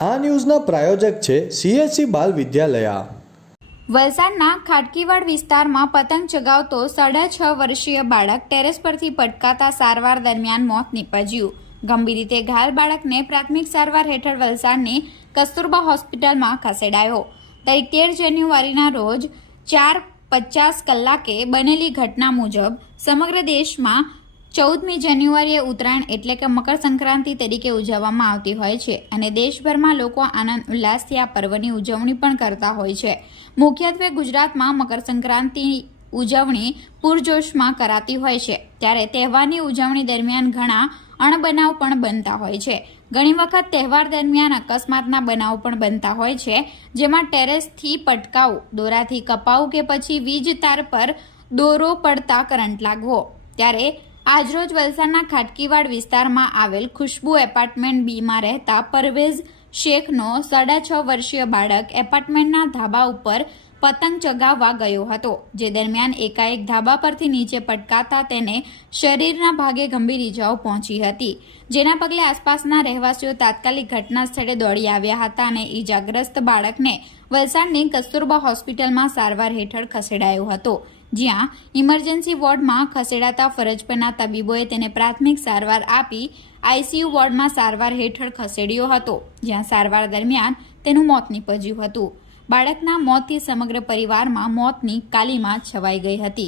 આ ન્યૂઝના પ્રાયોજક છે CSC બાલ વિદ્યાલયા। વલસાડના ખાટકીવાડ વિસ્તારમાં પતંગ ચગાવતો 6.5 વર્ષીય બાળક ટેરેસ પરથી પટકાતા સારવાર દરમિયાન મોત નીપજ્યું। ગંભીર રીતે ઘાયલ બાળકને પ્રાથમિક સારવાર હેઠળ વલસાડની કસ્તુરબા હોસ્પિટલમાં ખસેડાયો। તારીખ 13 જાન્યુઆરીના રોજ 4:50 કલાકે બનેલી ઘટના મુજબ સમગ્ર દેશમાં 14મી જાન્યુઆરીએ ઉત્તરાયણ એટલે કે મકર સંક્રાંતિ તરીકે ઉજવવામાં આવતી હોય છે અને દેશભરમાં લોકો આનંદ ઉલ્લાસથી આ પર્વની ઉજવણી પણ કરતા હોય છે। મુખ્યત્વે ગુજરાતમાં મકર સંક્રાંતિ ઉજવણી પૂરજોશમાં કરાતી હોય છે, ત્યારે તહેવારની ઉજવણી દરમિયાન ઘણા અણબનાવ પણ બનતા હોય છે। ઘણી વખત તહેવાર દરમિયાન અકસ્માતના બનાવ પણ બનતા હોય છે, જેમાં ટેરેસથી પટકાવું, દોરાથી કપાવું કે પછી વીજ તાર પર દોરો પડતા કરંટ લાગવો। ત્યારે આજરોજ વલસાડના ખાટકીવાડ વિસ્તારમાં આવેલ ખુશ્બુ એપાર્ટમેન્ટ બીમાં રહેતા પરવેઝ શેખનો 6.5 વર્ષીય બાળક એપાર્ટમેન્ટના ધાબા ઉપર પતંગ ચગાવવા ગયો હતો, જે દરમિયાન એકાએક ધાબા પરથી નીચે પટકાતા તેને શરીરના ભાગે ગંભીર ઈજાઓ પહોંચી હતી, જેના પગલે આસપાસના રહેવાસીઓ તાત્કાલિક ઘટના સ્થળે દોડી આવ્યા હતા અને ઈજાગ્રસ્ત બાળકને વલસાડની કસ્તુરબા હોસ્પિટલમાં સારવાર હેઠળ ખસેડાયો હતો, જ્યાં ઇમરજન્સી વોર્ડમાં ખસેડાતા ફરજ પરના તબીબોએ તેને પ્રાથમિક સારવાર આપી ICU વોર્ડમાં સારવાર હેઠળ ખસેડ્યો હતો, જ્યાં સારવાર દરમિયાન તેનું મોત નીપજ્યું હતું। બાળકના મોતથી સમગ્ર પરિવારમાં મોતની કાલીમાં છવાઈ ગઈ હતી।